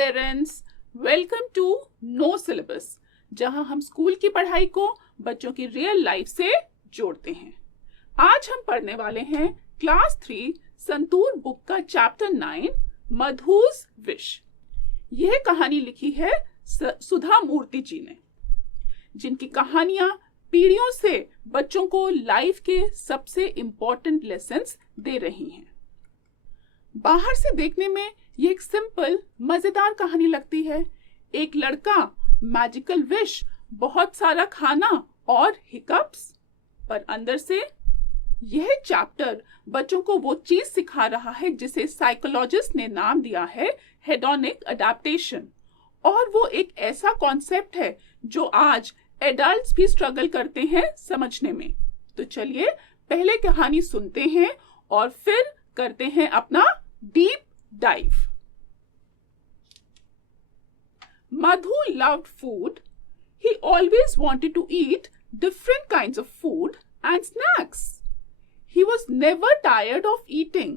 Parents, welcome to no syllabus, जहां हम school की पढ़ाई को बच्चों की रियल लाइफ से जोड़ते हैं। आज हम पढ़ने वाले हैं क्लास 3 संतूर बुक का चैप्टर 9 मधु's विश। यह कहानी लिखी है सुधा मूर्ति जी ने, जिनकी कहानियां पीढ़ियों से बच्चों को लाइफ के सबसे इम्पोर्टेंट लेसन्स दे रही हैं। बाहर से देखने में ये एक सिंपल मजेदार कहानी लगती है। एक लड़का, मैजिकल विश, बहुत सारा खाना और हिकअप्स, पर अंदर से यह चैप्टर बच्चों को वो चीज सिखा रहा है जिसे साइकोलॉजिस्ट ने नाम दिया है हेडोनिक अडेप्टेशन। और वो एक ऐसा कॉन्सेप्ट है जो आज एडल्ट्स भी स्ट्रगल करते हैं समझने में। तो चलिए पहले कहानी सुनते हैं और फिर करते हैं अपना deep dive. Madhu loved food. He always wanted to eat different kinds of food and snacks. He was never tired of eating.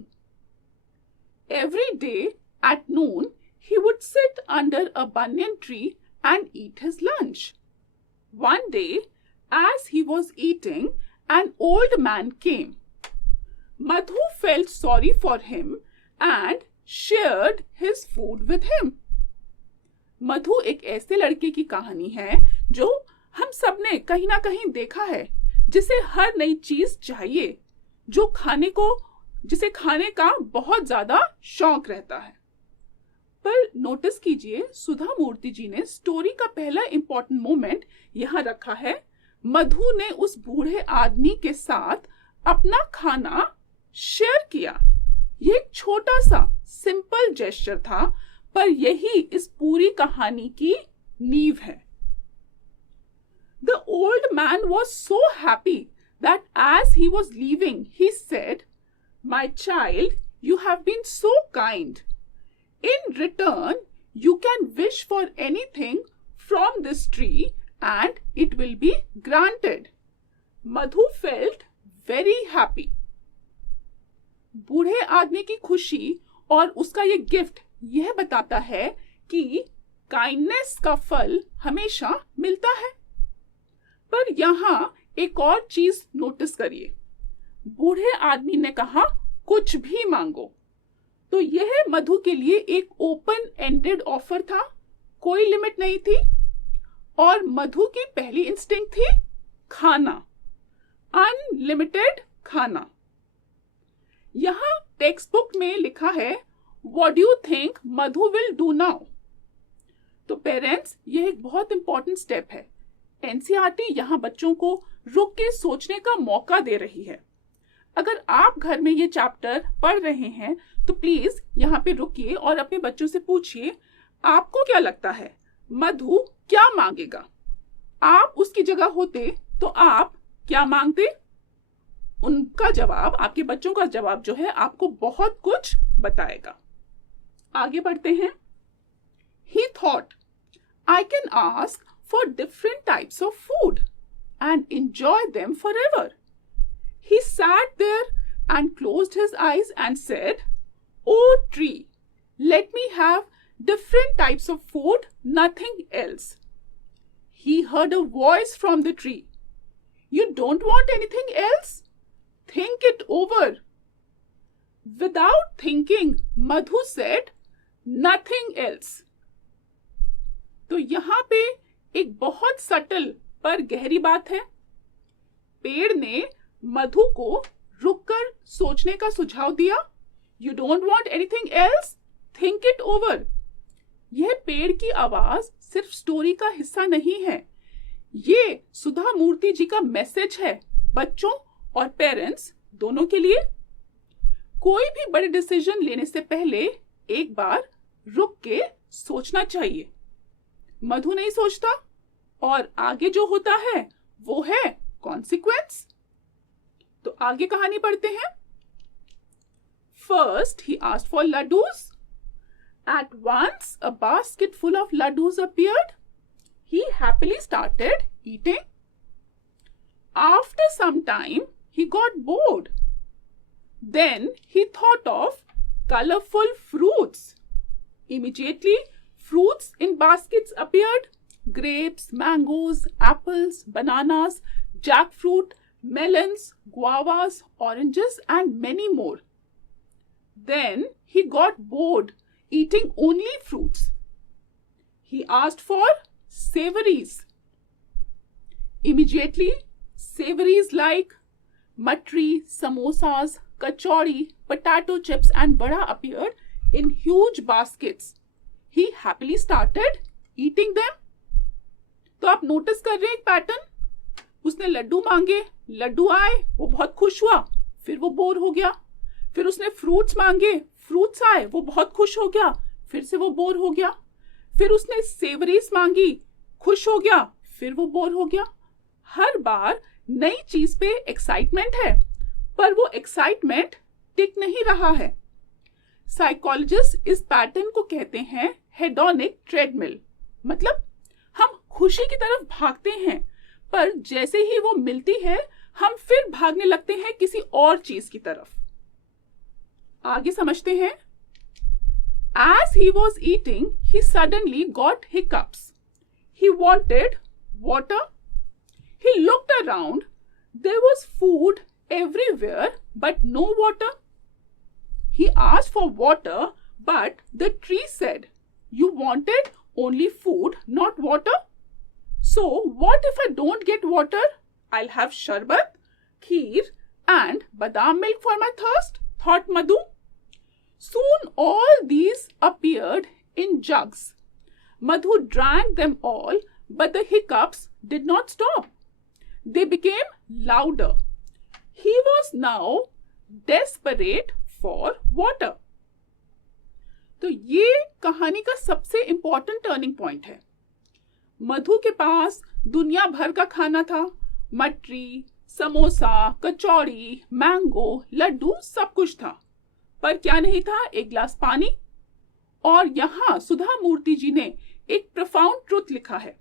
Every day at noon, he would sit under a banyan tree and eat his lunch. One day, as he was eating, an old man came. Madhu felt sorry for him and shared his food with him. मधु एक ऐसे लड़के की कहानी है जो हम सबने कहीं ना कहीं देखा है, जिसे हर नई चीज चाहिए, जिसे खाने का बहुत ज्यादा शौक रहता है। पर नोटिस कीजिए, सुधा मूर्ति जी ने स्टोरी का पहला इंपॉर्टेंट मोमेंट यहाँ रखा है। मधु ने उस बूढ़े आदमी के साथ अपना खाना शेयर किया। ये एक छोटा सा सिंपल जेस्चर था, पर यही इस पूरी कहानी की नींव है। The old man was so happy that as he was leaving, he said, "My child, you have been so kind. In return, you can wish for anything from this tree and it will be granted." Madhu felt very happy. बूढ़े आदमी की खुशी और उसका ये gift यह बताता है कि काइंडनेस का फल हमेशा मिलता है। पर यहाँ एक और चीज नोटिस करिए। बूढ़े आदमी ने कहा कुछ भी मांगो। तो यह मधु के लिए एक ओपन एंडेड ऑफर था, कोई लिमिट नहीं थी। और मधु की पहली इंस्टिंक्ट थी खाना, अनलिमिटेड खाना। यहाँ टेक्स्ट बुक में लिखा है What do you think Madhu will do now? तो पेरेंट्स, यह एक बहुत इंपॉर्टेंट स्टेप है। एनसीईआरटी यहाँ बच्चों को रुक के सोचने का मौका दे रही है। अगर आप घर में ये चैप्टर पढ़ रहे हैं तो प्लीज यहाँ पे रुकिए और अपने बच्चों से पूछिए, आपको क्या लगता है मधु क्या मांगेगा? आप उसकी जगह होते तो आप क्या मांगते? उनका जवाब, आपके बच्चों का जवाब जो है, आपको बहुत कुछ बताएगा। आगे बढ़ते हैं। He thought, I can ask for different types of food and enjoy them forever. He sat there and closed his eyes and said, "Oh tree, let me have different types of food, nothing else." He heard a voice from the tree. You don't want anything else? Think it over. Without thinking, Madhu said, "Nothing else." तो यहाँ पे एक बहुत subtle पर गहरी बात है। पेड़ ने मधु को रुककर सोचने का सुझाव दिया। You don't want anything else? Think it over. यह पेड़ की आवाज सिर्फ स्टोरी का हिस्सा नहीं है, ये सुधा मूर्ति जी का मैसेज है बच्चों और पेरेंट्स दोनों के लिए। कोई भी बड़े डिसीजन लेने से पहले एक बार रुक के सोचना चाहिए। मधु नहीं सोचता और आगे जो होता है वो है कॉन्सिक्वेंस। तो आगे कहानी पढ़ते हैं। First, he asked for laddus. At once, a basket full of laddus appeared. He happily started eating. After some time, he got bored. Then he thought of colorful fruits. Immediately, fruits in baskets appeared. Grapes, mangoes, apples, bananas, jackfruit, melons, guavas, oranges, and many more. Then he got bored eating only fruits. He asked for savories. Immediately, savories like matri, samosas, kachori, potato chips, and vada appeared in huge baskets. He happily started eating them. तो आप notice कर रहे हैं एक pattern. उसने लड्डू मांगे, लड्डू आए, वो बहुत खुश हुआ, फिर वो बोर हो गया. फिर उसने फ्रूट्स मांगे, फ्रूट्स आए, वो बहुत खुश हो गया, फिर से वो बोर हो गया. फिर उसने सेवरीज मांगी, खुश हो गया, फिर वो बोर हो गया. हर बार नई चीज पे एक्साइटमेंट है, पर वो एक्साइटमेंट टिक नहीं रहा है. साइकोलॉजिस्ट इस पैटर्न को कहते हैं हेडोनिक ट्रेडमिल. मतलब हम खुशी की तरफ भागते हैं, पर जैसे ही वो मिलती है हम फिर भागने लगते हैं किसी और चीज की तरफ. आगे समझते हैं. As he was eating, he suddenly got hiccups. He wanted water. He looked around. There was food everywhere, but no water. He asked for water, but the tree said, "You wanted only food, not water. So what if I don't get water? I'll have sharbat, kheer, and badam milk for my thirst," thought Madhu. Soon all these appeared in jugs. Madhu drank them all, but the hiccups did not stop. They became louder. He was now desperate for water. तो ये कहानी का सबसे important turning point है. मधु के पास दुनिया भर का खाना था. मटरी, समोसा, कचौड़ी, मैंगो, लड्डू, सब कुछ था. पर क्या नहीं था? एक गिलास पानी. और यहाँ सुधा मूर्ति जी ने एक प्रोफाउंड ट्रुथ लिखा है.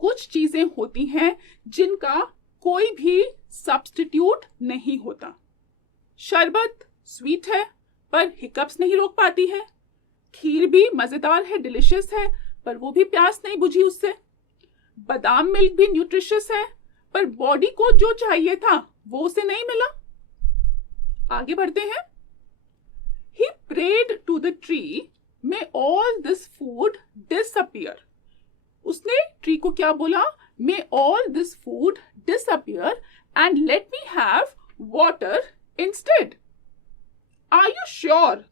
कुछ चीजें होती हैं जिनका कोई भी सब्स्टिट्यूट नहीं होता. शरबत स्वीट है, पर हिकअप्स नहीं रोक पाती है. खीर भी मजेदार है, डिलिशियस है, पर वो भी प्यास नहीं बुझी उससे. बादाम मिल्क भी न्यूट्रिशियस है, पर बॉडी को जो चाहिए था वो उसे नहीं मिला. आगे बढ़ते हैं. He prayed to the tree, may all this food disappear. उसने ट्री को क्या बोला? May all this food disappear and let me have water instead. Are you sure?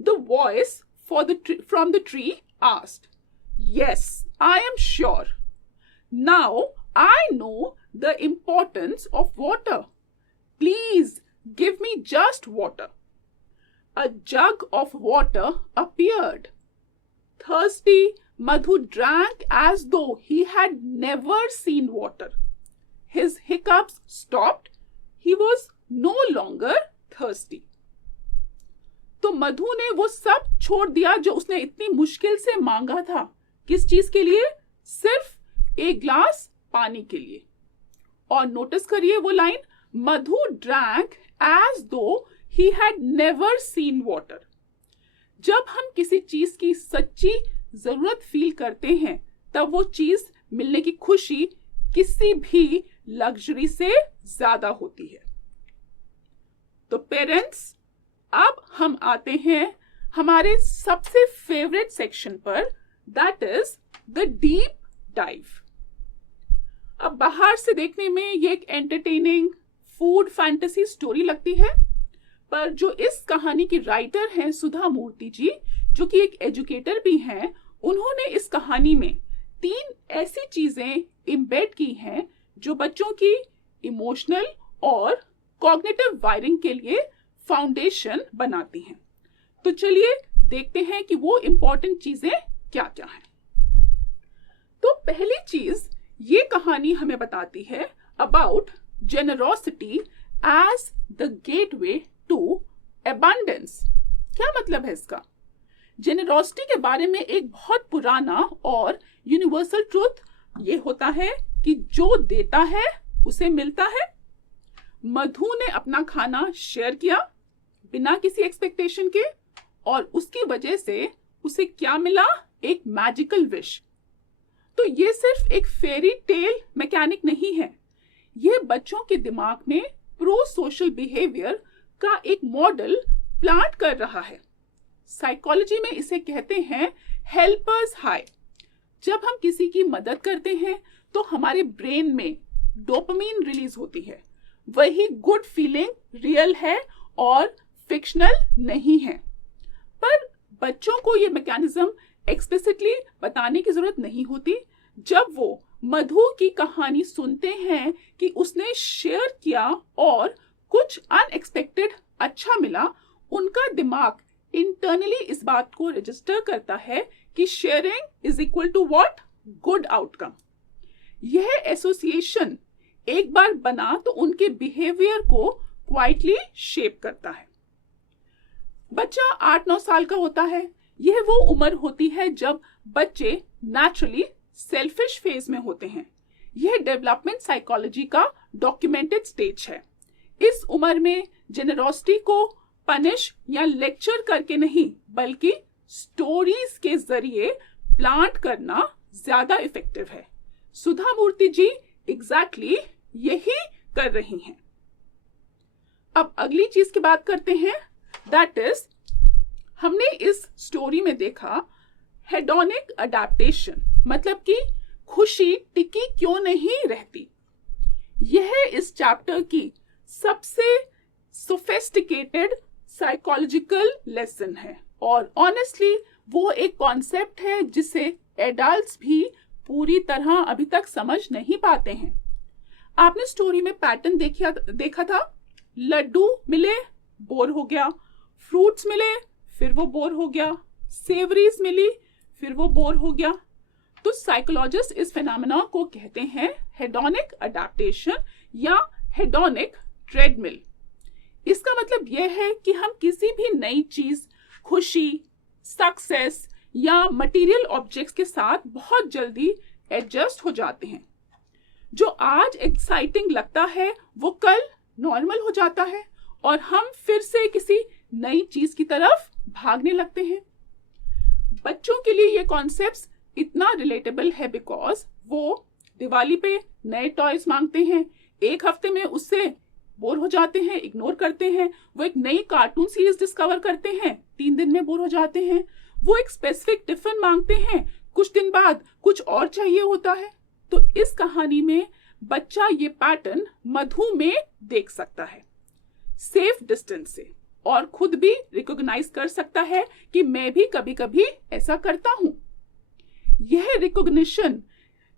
The voice from the tree asked. Yes, I am sure. Now I know the importance of water. Please give me just water. A jug of water appeared. Thirsty, Madhu drank as though he had never seen water. His hiccups stopped. He was no longer thirsty. तो मधु ने वो सब छोड़ दिया जो उसने इतनी मुश्किल से मांगा था. किस चीज के लिए? सिर्फ एक ग्लास पानी के लिए. और नोटिस करिए वो लाइन, मधु ड्रैंक एज दो he had never seen water. जब हम किसी चीज की सच्ची जरूरत फील करते हैं, तब वो चीज मिलने की खुशी किसी भी लग्जरी से ज्यादा होती है. तो पेरेंट्स, अब हम आते हैं हमारे सबसे फेवरेट सेक्शन पर, that is the deep dive. अब बाहर से देखने में ये एक एंटरटेनिंग फूड फैंटेसी स्टोरी लगती है, पर जो इस कहानी की राइटर हैं सुधा मूर्ति जी, जो कि एक एजुकेटर भी हैं, उन्होंने इस कहानी में 3 ऐसी चीजें इम्बेड की हैं जो बच्चों की इमोशनल और कॉग्निटिव वायरिंग के लिए फाउंडेशन बनाती हैं. तो चलिए देखते हैं कि वो इंपॉर्टेंट चीजें क्या क्या हैं. तो पहली चीज ये कहानी हमें बताती है about generosity as the gateway to abundance. क्या मतलब है इसका? जेनरोसिटी के बारे में एक बहुत पुराना और यूनिवर्सल ट्रुथ ये होता है कि जो देता है उसे मिलता है. मधु ने अपना खाना शेयर किया बिना किसी एक्सपेक्टेशन के, और उसकी वजह से उसे क्या मिला? एक मैजिकल विश। तो ये सिर्फ एक फेरी टेल मैकेनिक नहीं है, ये बच्चों के दिमाग में प्रो सोशल बिहेवियर का एक मॉडल प्लांट कर रहा है। साइकोलॉजी में इसे कहते हैं हेल्पर्स हाई। जब हम किसी की मदद करते हैं तो हमारे ब्रेन में डोपामिन रिलीज होती है। वही गुड फीलिंग रियल है और फिक्शनल नहीं है। पर बच्चों को ये मैकेनिज्म एक्सप्लिसिटली बताने की जरूरत नहीं होती। जब वो मधु की कहानी सुनते हैं कि उसने शेयर किया और कुछ अनएक्सपेक्टेड अच्छा मिला, उनका दिमाग इंटरनली इस बात को रजिस्टर करता है कि sharing is equal to what, good outcome. यह एसोसिएशन एक बार बना तो उनके बिहेवियर को क्वाइटली शेप करता है। बच्चा 8-9 साल का होता है। यह वो उम्र होती है जब बच्चे नेचुरली सेल्फिश फेज में होते हैं। यह डेवलपमेंट साइकोलॉजी का डॉक्यूमेंटेड स्टेज है। इस उम्र में जेनरोसिटी को पनिश या लेक्चर करके नहीं, बल्कि स्टोरीज के जरिए प्लांट करना ज्यादा इफेक्टिव है। सुधा मूर्ति जी एग्जैक्टली यही कर रही हैं। अब अगली चीज की बात करते हैं, दैट इज हमने इस स्टोरी में देखा हेडोनिक अडेप्टेशन, मतलब कि खुशी टिकी क्यों नहीं रहती। यह इस चैप्टर की सबसे सोफिस्टिकेटेड साइकोलॉजिकल लेसन है और ऑनेस्टली वो एक कॉन्सेप्ट है जिसे एडल्ट्स भी पूरी तरह अभी तक समझ नहीं पाते हैं। आपने स्टोरी में पैटर्न देखा था, लड्डू मिले बोर हो गया, फ्रूट्स मिले फिर वो बोर हो गया, सेवरीज मिली फिर वो बोर हो गया। तो साइकोलॉजिस्ट इस फिनोमेना को कहते हैं हेडोनिक अडेप्टेशन या हेडोनिक ट्रेडमिल। इसका मतलब यह है कि हम किसी भी नई चीज, खुशी, सक्सेस या मटेरियल ऑब्जेक्ट्स के साथ बहुत जल्दी एडजस्ट हो जाते हैं। जो आज एक्साइटिंग लगता है वो कल नॉर्मल हो जाता है और हम फिर से किसी नई चीज की तरफ भागने लगते हैं। बच्चों के लिए ये कॉन्सेप्ट्स इतना रिलेटेबल है बिकॉज वो दिवाली पे नए टॉयज मांगते हैं, एक हफ्ते में उससे बोर हो जाते हैं, इग्नोर करते हैं। वो एक नई कार्टून सीरीज डिस्कवर करते हैं, 3 दिन में बोर हो जाते हैं। वो एक स्पेसिफिक टिफिन मांगते हैं, कुछ दिन बाद कुछ और चाहिए होता है। तो इस कहानी में बच्चा ये पैटर्न मधु में देख सकता है, सेफ डिस्टेंस से, और खुद भी रिकॉग्नाइज कर सकता है कि मैं भी कभी कभी ऐसा करता हूं। यह रिकॉग्निशन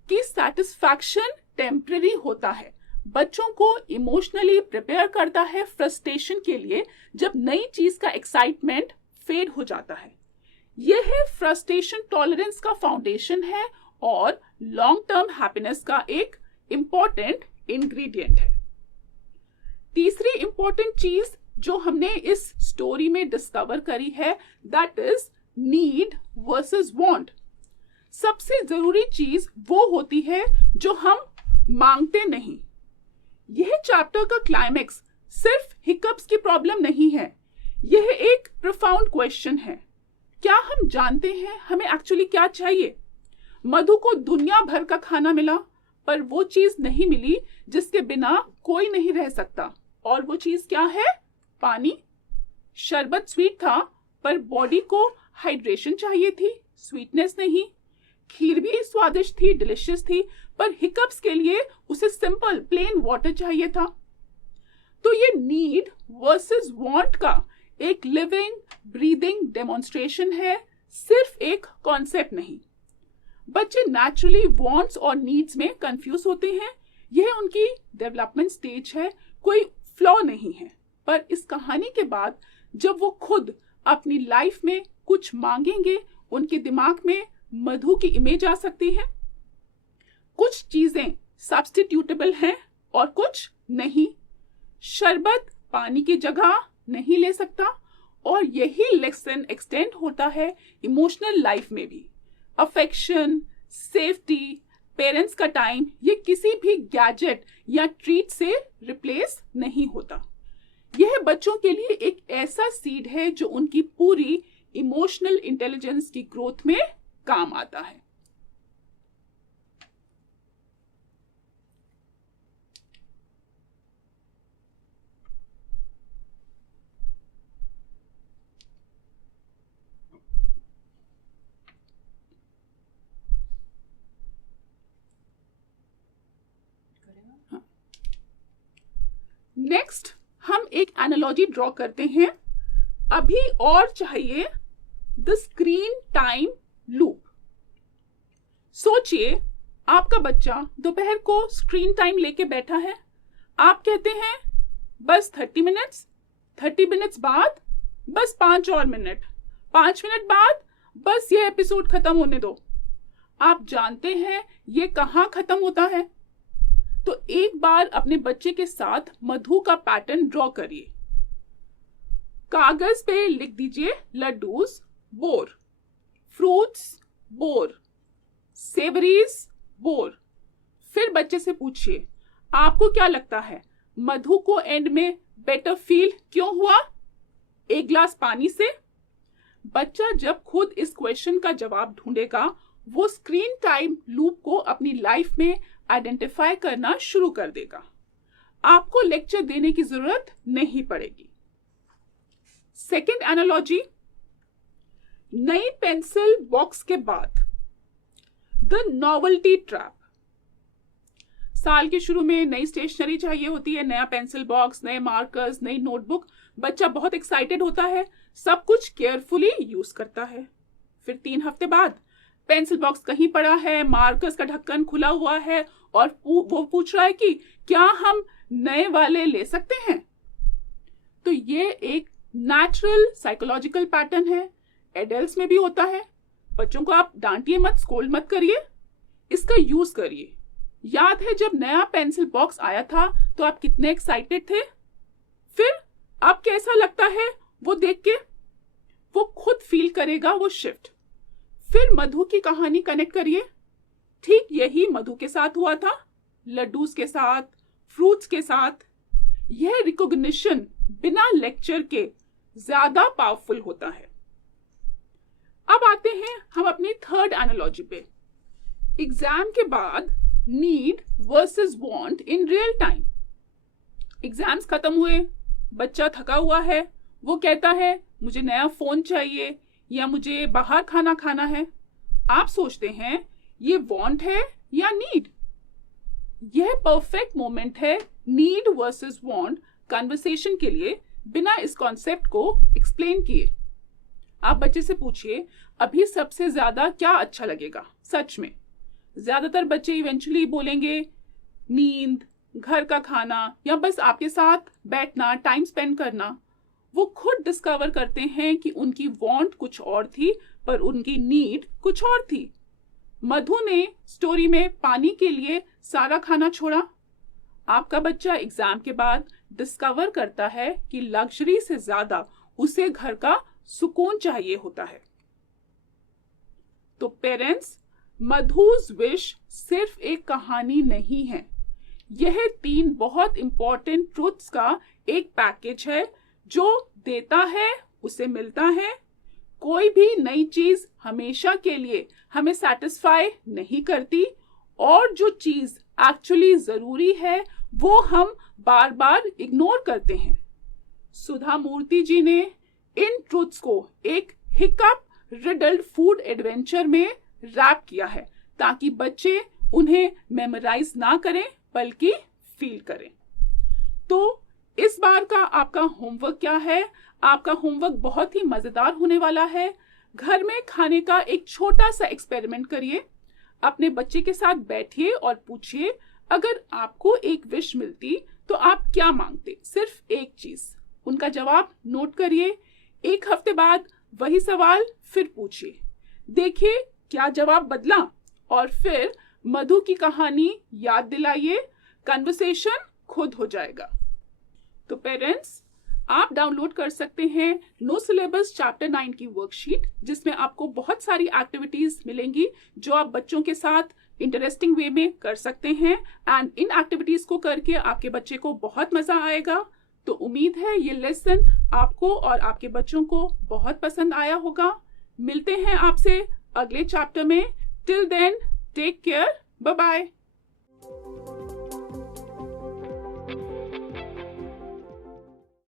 की सैटिस्फैक्शन टेम्पररी होता है, बच्चों को इमोशनली प्रिपेयर करता है फ्रस्ट्रेशन के लिए जब नई चीज का एक्साइटमेंट फेड हो जाता है। यह फ्रस्ट्रेशन टॉलरेंस का फाउंडेशन है और लॉन्ग टर्म हैप्पीनेस का एक इंपॉर्टेंट इंग्रेडिएंट है। तीसरी इंपॉर्टेंट चीज जो हमने इस स्टोरी में डिस्कवर करी है, that is need versus want. सबसे जरूरी चीज वो होती है जो हम मांगते नहीं। यह चैप्टर का क्लाइमेक्स सिर्फ हिकअप्स की प्रॉब्लम नहीं है, यह एक प्रोफाउंड क्वेश्चन है। क्या हम जानते हैं हमें एक्चुअली क्या चाहिए? मधु को दुनिया भर का खाना मिला पर वो चीज नहीं मिली जिसके बिना कोई नहीं रह सकता, और वो चीज क्या है? पानी। शरबत स्वीट था पर बॉडी को हाइड्रेशन चाहिए थी, स्वीटनेस नहीं। खीर भी स्वादिष्ट थी, डिलिशियस थी, पर हिकअप्स के लिए उसे सिंपल प्लेन वाटर चाहिए था। तो ये नीड वर्सेस वांट का एक लिविंग ब्रीदिंग डेमोन्स्ट्रेशन है, सिर्फ एक कॉन्सेप्ट नहीं। बच्चे नेचुरली वांट्स और नीड्स में कंफ्यूज होते हैं, यह उनकी डेवलपमेंट स्टेज है, कोई फ्लॉ नहीं है। पर इस कहानी के बाद जब वो खुद अपनी लाइफ में कुछ मांगेंगे, उनके दिमाग में मधु की इमेज आ सकती है। कुछ चीजें सब्स्टिट्यूटेबल हैं और कुछ नहीं। शरबत पानी की जगह नहीं ले सकता, और यही लेसन एक्सटेंड होता है इमोशनल लाइफ में भी। अफेक्शन, सेफ्टी, पेरेंट्स का टाइम, ये किसी भी गैजेट या ट्रीट से रिप्लेस नहीं होता। यह बच्चों के लिए एक ऐसा सीड है जो उनकी पूरी इमोशनल इंटेलिजेंस की ग्रोथ में काम आता है। नेक्स्ट हम एक एनालॉजी ड्रॉ करते हैं। अभी और चाहिए द स्क्रीन टाइम लूप। सोचिए आपका बच्चा दोपहर को स्क्रीन टाइम लेके बैठा है। आप कहते हैं बस 30 मिनट्स, 30 मिनट्स बाद बस 5 और मिनट, 5 मिनट बाद बस ये एपिसोड खत्म होने दो। आप जानते हैं ये कहां खत्म होता है? तो एक बार अपने बच्चे के साथ मधु का पैटर्न ड्रॉ करिए। कागज पे लिख दीजिए लड्डूस बोर, फ्रूट्स बोर, सेवरीज बोर। फिर बच्चे से पूछिए आपको क्या लगता है मधु को एंड में बेटर फील क्यों हुआ? एक ग्लास पानी से। बच्चा जब खुद इस क्वेश्चन का जवाब ढूंढेगा वो स्क्रीन टाइम लूप को अपनी लाइफ में आइडेंटिफाई करना शुरू कर देगा। आपको लेक्चर देने की जरूरत नहीं पड़ेगी। सेकंड एनालॉजी, नई पेंसिल बॉक्स के बाद द नॉवेल्टी ट्रैप। साल के शुरू में नई स्टेशनरी चाहिए होती है, नया पेंसिल बॉक्स, नए मार्कर्स, नई नोटबुक। बच्चा बहुत एक्साइटेड होता है, सब कुछ केयरफुली यूज करता है। फिर 3 हफ्ते बाद पेंसिल बॉक्स कहीं पड़ा है, मार्कर्स का ढक्कन खुला हुआ है और वो पूछ रहा है कि क्या हम नए वाले ले सकते हैं? तो ये एक नेचुरल साइकोलॉजिकल पैटर्न है, एडल्ट्स में भी होता है। बच्चों को आप डांटिए मत, स्कोल्ड मत करिए, इसका यूज करिए। याद है जब नया पेंसिल बॉक्स आया था तो आप कितने एक्साइटेड थे? फिर अब कैसा लगता है वो देख के? वो खुद फील करेगा वो शिफ्ट। फिर मधु की कहानी कनेक्ट करिए। ठीक यही मधु के साथ हुआ था, लड्डूस के साथ, फ्रूट्स के साथ। यह रिकॉग्निशन बिना लेक्चर के ज्यादा पावरफुल होता है। अब आते हैं हम अपनी थर्ड एनालॉजी पे। एग्जाम के बाद need versus want in real time. Exams खत्म हुए, बच्चा थका हुआ है, वो कहता है मुझे नया फोन चाहिए या मुझे बाहर खाना खाना है। आप सोचते हैं ये वांट है या नीड? यह परफेक्ट मोमेंट है नीड वर्सेस वांट कन्वर्सेशन के लिए, बिना इस कॉन्सेप्ट को एक्सप्लेन किए। आप बच्चे से पूछिए अभी सबसे ज्यादा क्या अच्छा लगेगा? सच में ज्यादातर बच्चे इवेंचुअली बोलेंगे नींद, घर का खाना या बस आपके साथ बैठना, टाइम स्पेंड करना। वो खुद डिस्कवर करते हैं कि उनकी वांट कुछ और थी पर उनकी नीड कुछ और थी। मधु ने स्टोरी में पानी के लिए सारा खाना छोड़ा। आपका बच्चा एग्जाम के बाद डिस्कवर करता है कि लग्जरी से ज्यादा उसे घर का सुकून चाहिए होता है। तो पेरेंट्स, मधु's विश सिर्फ एक कहानी नहीं है, यह 3 बहुत इंपॉर्टेंट ट्रूथ्स का एक पैकेज है जो देता है उसे मिलता है। कोई भी नई चीज हमेशा के लिए हमें सेटिस्फाई नहीं करती और जो चीज एक्चुअली जरूरी है वो हम बार बार इग्नोर करते हैं। सुधा मूर्ति जी ने इन ट्रूथ्स को एक हिकअप रिडल्ड फूड एडवेंचर में रैप किया है ताकि बच्चे उन्हें मेमोराइज ना करें बल्कि फील करें। तो इस बार का आपका होमवर्क क्या है? आपका होमवर्क बहुत ही मजेदार होने वाला है। घर में खाने का एक छोटा सा एक्सपेरिमेंट करिए। अपने बच्चे के साथ बैठिए और पूछिए अगर आपको एक विश मिलती तो आप क्या मांगते? सिर्फ एक चीज। उनका जवाब नोट करिए। 1 हफ्ते बाद वही सवाल फिर पूछिए, देखिए क्या जवाब बदला और फिर मधु की कहानी याद दिलाइए। कन्वर्सेशन खुद हो जाएगा। तो पेरेंट्स, आप डाउनलोड कर सकते हैं नो सिलेबस चैप्टर 9 की वर्कशीट, जिसमें आपको बहुत सारी एक्टिविटीज मिलेंगी जो आप बच्चों के साथ इंटरेस्टिंग वे में कर सकते हैं। एंड इन एक्टिविटीज को करके आपके बच्चे को बहुत मजा आएगा। तो उम्मीद है ये लेसन आपको और आपके बच्चों को बहुत पसंद आया होगा। मिलते हैं आपसे अगले चैप्टर में। Till then take care, bye bye.